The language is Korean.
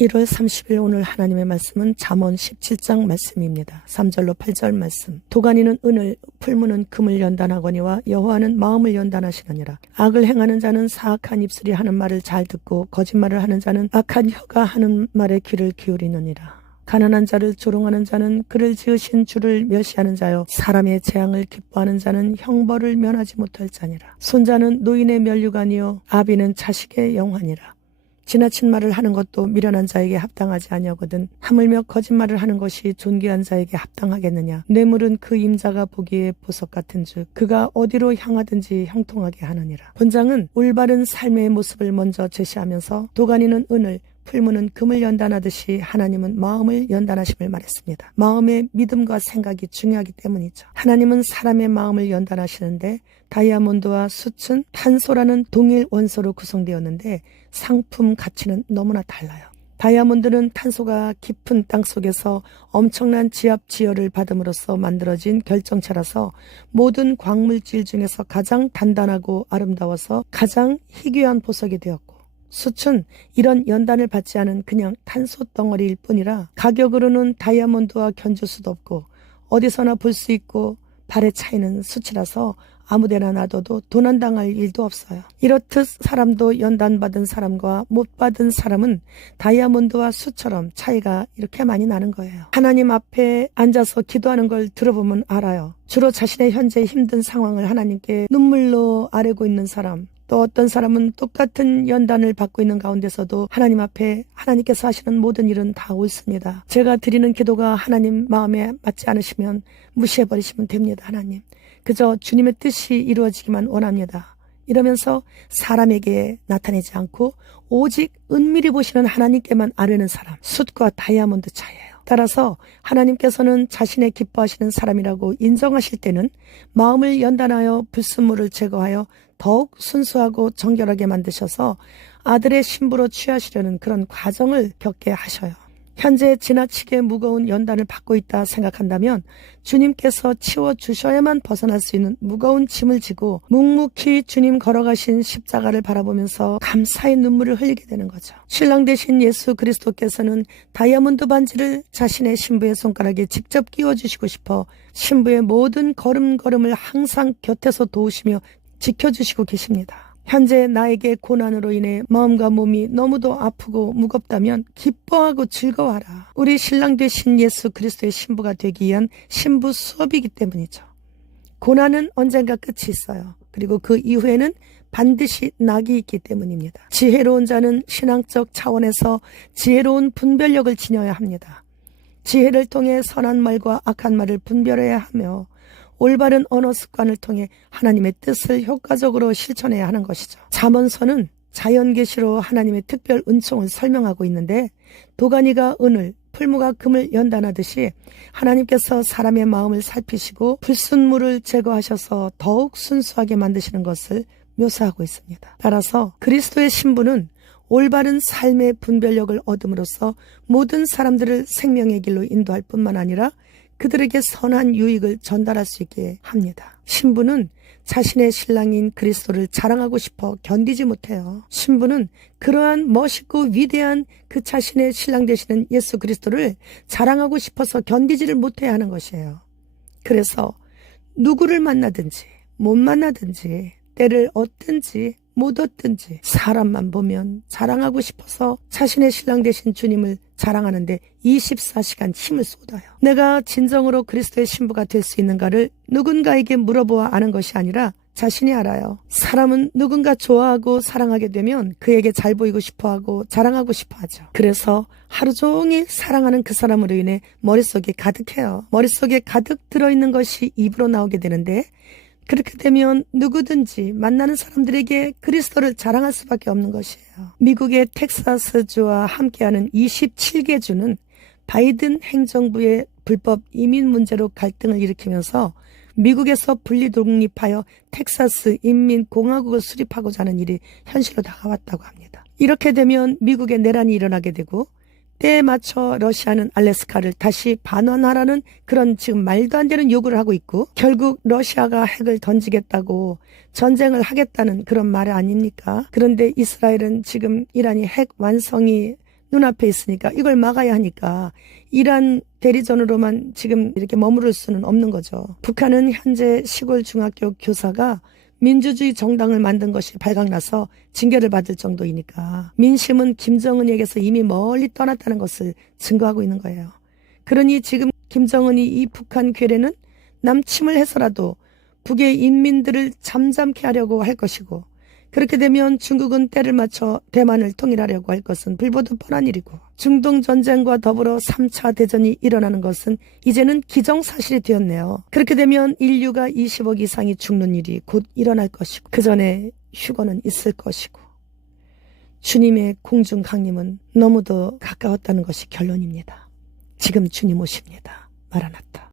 1월 30일 오늘 하나님의 말씀은 잠언 17장 말씀입니다. 3절로 8절 말씀. 도가니는 은을, 풀무는 금을 연단하거니와 여호와는 마음을 연단하시느니라. 악을 행하는 자는 사악한 입술이 하는 말을 잘 듣고 거짓말을 하는 자는 악한 혀가 하는 말에 귀를 기울이느니라. 가난한 자를 조롱하는 자는 그를 지으신 주를 멸시하는 자요, 사람의 재앙을 기뻐하는 자는 형벌을 면하지 못할 자니라. 손자는 노인의 면류관이요 아비는 자식의 영환이라. 지나친 말을 하는 것도 미련한 자에게 합당하지 아니하거든 하물며 거짓말을 하는 것이 존귀한 자에게 합당하겠느냐. 뇌물은 그 임자가 보기에 보석 같은즉 그가 어디로 향하든지 형통하게 하느니라. 본장은 올바른 삶의 모습을 먼저 제시하면서 도가니는 은을, 풀무는 금을 연단하듯이 하나님은 마음을 연단하심을 말했습니다. 마음의 믿음과 생각이 중요하기 때문이죠. 하나님은 사람의 마음을 연단하시는데 다이아몬드와 숯은 탄소라는 동일 원소로 구성되었는데 상품 가치는 너무나 달라요. 다이아몬드는 탄소가 깊은 땅속에서 엄청난 지압지열을 받음으로써 만들어진 결정체라서 모든 광물질 중에서 가장 단단하고 아름다워서 가장 희귀한 보석이 되었고, 숯은 이런 연단을 받지 않은 그냥 탄소 덩어리일 뿐이라 가격으로는 다이아몬드와 견줄 수도 없고 어디서나 볼 수 있고 발의 차이는 숯이라서 아무데나 놔둬도 도난당할 일도 없어요. 이렇듯 사람도 연단받은 사람과 못 받은 사람은 다이아몬드와 숯처럼 차이가 이렇게 많이 나는 거예요. 하나님 앞에 앉아서 기도하는 걸 들어보면 알아요. 주로 자신의 현재 힘든 상황을 하나님께 눈물로 아뢰고 있는 사람, 또 어떤 사람은 똑같은 연단을 받고 있는 가운데서도 하나님 앞에 하나님께서 하시는 모든 일은 다 옳습니다. 제가 드리는 기도가 하나님 마음에 맞지 않으시면 무시해버리시면 됩니다. 하나님, 그저 주님의 뜻이 이루어지기만 원합니다. 이러면서 사람에게 나타내지 않고 오직 은밀히 보시는 하나님께만 아뢰는 사람, 숯과 다이아몬드 차이예요. 따라서 하나님께서는 자신의 기뻐하시는 사람이라고 인정하실 때는 마음을 연단하여 불순물을 제거하여 더욱 순수하고 정결하게 만드셔서 아들의 신부로 취하시려는 그런 과정을 겪게 하셔요. 현재 지나치게 무거운 연단을 받고 있다 생각한다면 주님께서 치워주셔야만 벗어날 수 있는 무거운 짐을 지고 묵묵히 주님 걸어가신 십자가를 바라보면서 감사의 눈물을 흘리게 되는 거죠. 신랑 되신 예수 그리스도께서는 다이아몬드 반지를 자신의 신부의 손가락에 직접 끼워주시고 싶어 신부의 모든 걸음걸음을 항상 곁에서 도우시며 지켜주시고 계십니다. 현재 나에게 고난으로 인해 마음과 몸이 너무도 아프고 무겁다면 기뻐하고 즐거워하라. 우리 신랑 되신 예수 그리스도의 신부가 되기 위한 신부 수업이기 때문이죠. 고난은 언젠가 끝이 있어요. 그리고 그 이후에는 반드시 낙이 있기 때문입니다. 지혜로운 자는 신앙적 차원에서 지혜로운 분별력을 지녀야 합니다. 지혜를 통해 선한 말과 악한 말을 분별해야 하며 올바른 언어 습관을 통해 하나님의 뜻을 효과적으로 실천해야 하는 것이죠. 잠언서는 자연계시로 하나님의 특별 은총을 설명하고 있는데 도가니가 은을, 풀무가 금을 연단하듯이 하나님께서 사람의 마음을 살피시고 불순물을 제거하셔서 더욱 순수하게 만드시는 것을 묘사하고 있습니다. 따라서 그리스도의 신부는 올바른 삶의 분별력을 얻음으로써 모든 사람들을 생명의 길로 인도할 뿐만 아니라 그들에게 선한 유익을 전달할 수 있게 합니다. 신부는 자신의 신랑인 그리스도를 자랑하고 싶어 견디지 못해요. 신부는 그러한 멋있고 위대한 그 자신의 신랑 되시는 예수 그리스도를 자랑하고 싶어서 견디지를 못해야 하는 것이에요. 그래서 누구를 만나든지 못 만나든지 때를 얻든지 못 얻든지 사람만 보면 자랑하고 싶어서 자신의 신랑 되신 주님을 자랑하는데 24시간 힘을 쏟아요. 내가 진정으로 그리스도의 신부가 될 수 있는가를 누군가에게 물어보아 아는 것이 아니라 자신이 알아요. 사람은 누군가 좋아하고 사랑하게 되면 그에게 잘 보이고 싶어하고 자랑하고 싶어하죠. 그래서 하루 종일 사랑하는 그 사람으로 인해 머릿속에 가득해요. 머릿속에 가득 들어있는 것이 입으로 나오게 되는데 그렇게 되면 누구든지 만나는 사람들에게 그리스도를 자랑할 수밖에 없는 것이에요. 미국의 텍사스주와 함께하는 27개 주는 바이든 행정부의 불법 이민 문제로 갈등을 일으키면서 미국에서 분리 독립하여 텍사스 인민공화국을 수립하고자 하는 일이 현실로 다가왔다고 합니다. 이렇게 되면 미국에 내란이 일어나게 되고 때에 맞춰 러시아는 알래스카를 다시 반환하라는 그런 지금 말도 안 되는 요구를 하고 있고 결국 러시아가 핵을 던지겠다고 전쟁을 하겠다는 그런 말 아닙니까? 그런데 이스라엘은 지금 이란이 핵 완성이 눈앞에 있으니까 이걸 막아야 하니까 이란 대리전으로만 지금 이렇게 머무를 수는 없는 거죠. 북한은 현재 시골 중학교 교사가 민주주의 정당을 만든 것이 발각나서 징계를 받을 정도이니까 민심은 김정은에게서 이미 멀리 떠났다는 것을 증거하고 있는 거예요. 그러니 지금 김정은이 이 북한 괴뢰는 남침을 해서라도 북의 인민들을 잠잠케 하려고 할 것이고, 그렇게 되면 중국은 때를 맞춰 대만을 통일하려고 할 것은 불보듯 뻔한 일이고, 중동 전쟁과 더불어 3차 대전이 일어나는 것은 이제는 기정사실이 되었네요. 그렇게 되면 인류가 20억 이상이 죽는 일이 곧 일어날 것이고, 그 전에 휴거는 있을 것이고, 주님의 공중 강림은 너무도 가까웠다는 것이 결론입니다. 지금 주님 오십니다. 마라나타.